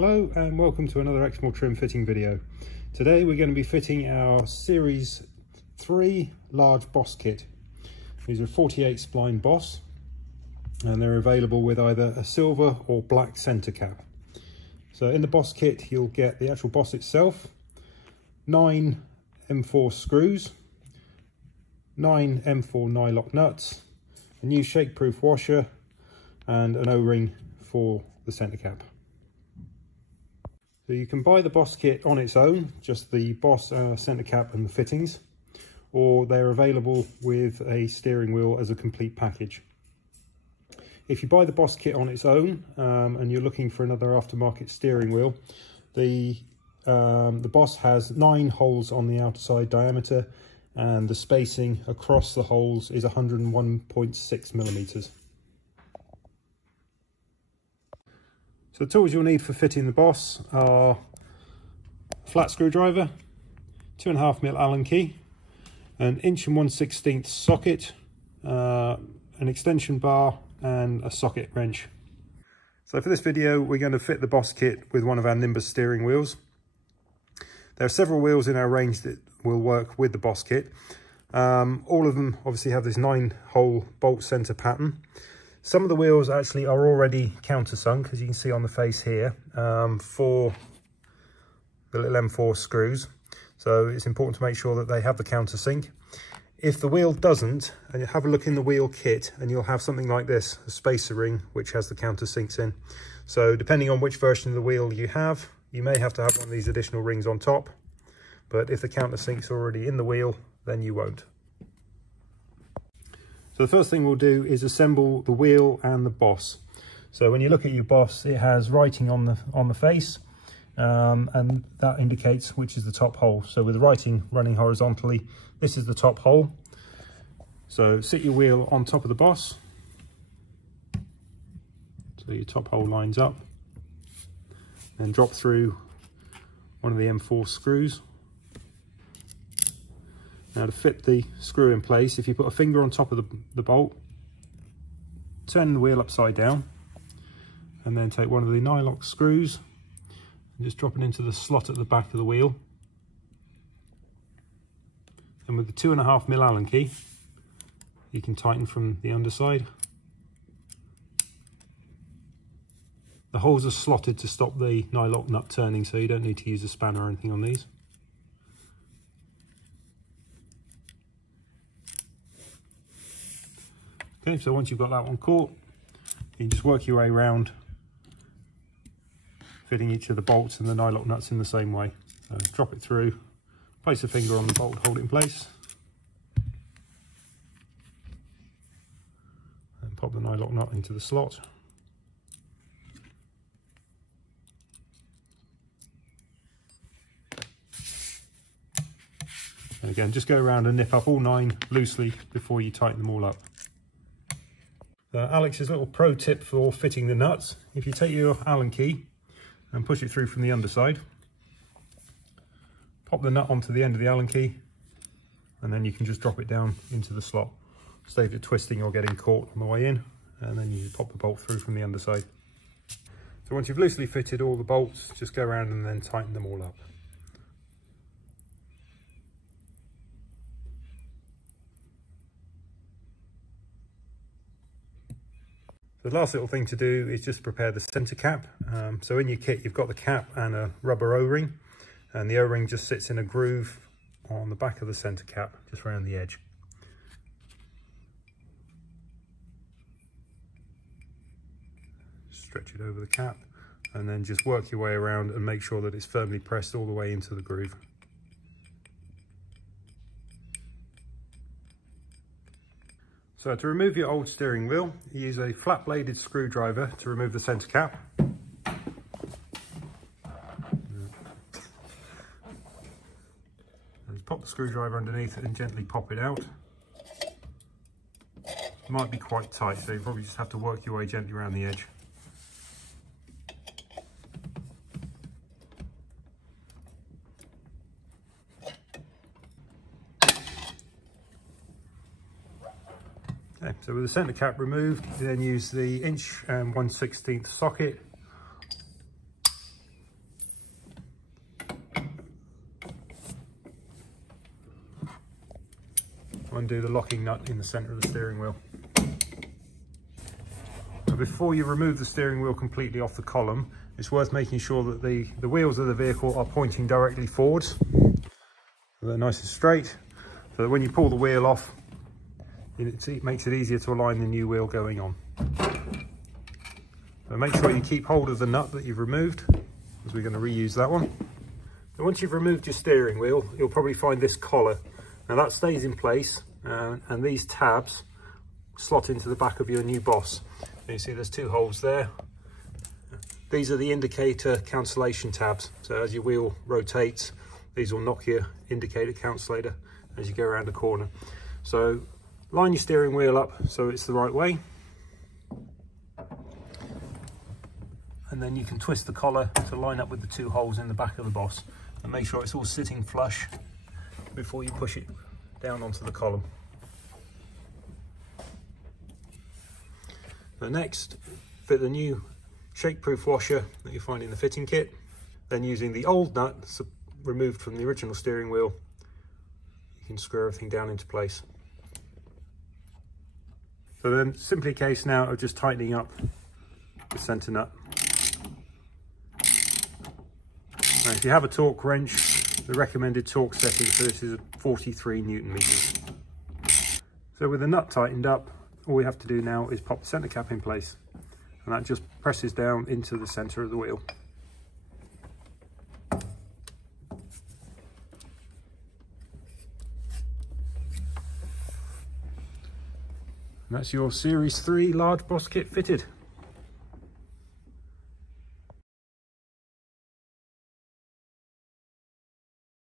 Hello and welcome to another Exmoor trim fitting video. Today we're going to be fitting our Series 3 large Boss kit. These are 48 spline Boss and they're available with either a silver or black centre cap. So in the Boss kit you'll get the actual Boss itself, 9 M4 screws, 9 M4 nylock nuts, a new shake-proof washer and an O-ring for the centre cap. So you can buy the Boss kit on its own, just the Boss centre cap and the fittings, or they're available with a steering wheel as a complete package. If you buy the Boss kit on its own and you're looking for another aftermarket steering wheel, the Boss has 9 holes on the outside diameter and the spacing across the holes is 101.6 millimeters. So the tools you'll need for fitting the Boss are a flat screwdriver, 2.5mm Allen key, an 1/1/16 socket, an extension bar and a socket wrench. So for this video we're going to fit the Boss kit with one of our Nimbus steering wheels. There are several wheels in our range that will work with the Boss kit. All of them obviously have this 9-hole bolt center pattern. Some of the wheels actually are already countersunk, as you can see on the face here, for the little M4 screws. So it's important to make sure that they have the countersink. If the wheel doesn't, and you have a look in the wheel kit, and you'll have something like this, a spacer ring, which has the countersinks in. So depending on which version of the wheel you have, you may have to have one of these additional rings on top. But if the countersink's already in the wheel, then you won't. So the first thing we'll do is assemble the wheel and the Boss. So when you look at your Boss, it has writing on the face, and that indicates which is the top hole. So with the writing running horizontally, this is the top hole. So sit your wheel on top of the Boss, so your top hole lines up, and drop through one of the M4 screws. Now to fit the screw in place, if you put a finger on top of the bolt, turn the wheel upside down, and then take one of the nylock screws and just drop it into the slot at the back of the wheel. And with the 2.5mm Allen key, you can tighten from the underside. The holes are slotted to stop the nylock nut turning, so you don't need to use a spanner or anything on these. Okay, so once you've got that one caught, you can just work your way around, fitting each of the bolts and the nylock nuts in the same way. So drop it through, place a finger on the bolt, hold it in place, and pop the nylock nut into the slot. And again, just go around and nip up all 9 loosely before you tighten them all up. Alex's little pro tip for fitting the nuts: if you take your Allen key and push it through from the underside, pop the nut onto the end of the Allen key, and then you can just drop it down into the slot. Save it twisting or getting caught on the way in, and then you pop the bolt through from the underside. So once you've loosely fitted all the bolts, just go around and then tighten them all up. The last little thing to do is just prepare the centre cap. So in your kit you've got the cap and a rubber O-ring, and the O-ring just sits in a groove on the back of the centre cap, just around the edge. Stretch it over the cap and then just work your way around and make sure that it's firmly pressed all the way into the groove. So to remove your old steering wheel, you use a flat bladed screwdriver to remove the centre cap. And pop the screwdriver underneath and gently pop it out. It might be quite tight, so you probably just have to work your way gently around the edge. Okay, so with the centre cap removed, you then use the 1/16 socket undo the locking nut in the centre of the steering wheel. So before you remove the steering wheel completely off the column, it's worth making sure that the wheels of the vehicle are pointing directly forwards. They're nice and straight, so that when you pull the wheel off, it makes it easier to align the new wheel going on. So make sure you keep hold of the nut that you've removed, because we're going to reuse that one. And once you've removed your steering wheel, you'll probably find this collar. Now that stays in place, and these tabs slot into the back of your new Boss. And you see there's two holes there. These are the indicator cancellation tabs. So as your wheel rotates, these will knock your indicator cancellator as you go around the corner. So line your steering wheel up so it's the right way. And then you can twist the collar to line up with the two holes in the back of the Boss. And make sure it's all sitting flush before you push it down onto the column. The next, fit the new shake-proof washer that you find in the fitting kit. Then using the old nut removed from the original steering wheel, you can screw everything down into place. So then simply a case now of just tightening up the centre nut. Now if you have a torque wrench, the recommended torque setting for this is 43 Newton meters. So with the nut tightened up, all we have to do now is pop the centre cap in place, and that just presses down into the centre of the wheel. And that's your Series 3 large Boss kit fitted.